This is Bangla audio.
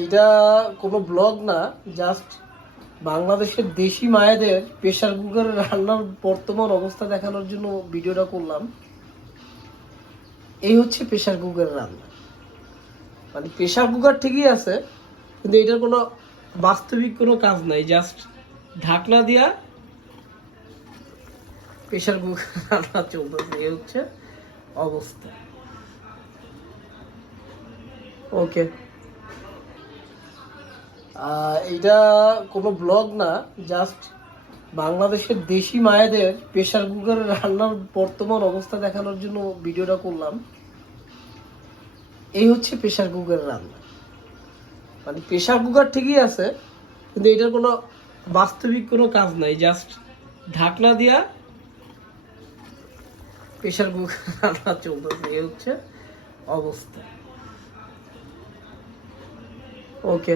এইটা কোনো ব্লগ না, জাস্ট বাংলাদেশের দেশি মায়েদের প্রেসার কুকারে রান্নার বর্তমান অবস্থা দেখানোর জন্য ভিডিওটা করলাম। এই হচ্ছে প্রেসার কুকারের রান্না। মানে প্রেসার কুকার ঠিকই আছে, কিন্তু এটার কোনো বাস্তবিক কোনো কাজ নাই, জাস্ট ঢাকনা দিয়া প্রেসার কুকার রান্না চলতেছে। এই হচ্ছে অবস্থা। ওকে, এইটা কোনো ব্লগ না, জাস্ট বাংলাদেশের দেশি মায়েদের প্রেসার কুকারে রান্নার বর্তমান অবস্থা দেখানোর জন্য ভিডিওটা করলাম। এই হচ্ছে প্রেসার কুকারের রান্না। মানে প্রেসার কুকার ঠিকই আছে, কিন্তু এটার কোনো বাস্তবিক কোনো কাজ নাই, জাস্ট ঢাকনা দিয়া প্রেসার কুকার রান্না চলতেছে। এই হচ্ছে অবস্থা। ওকে।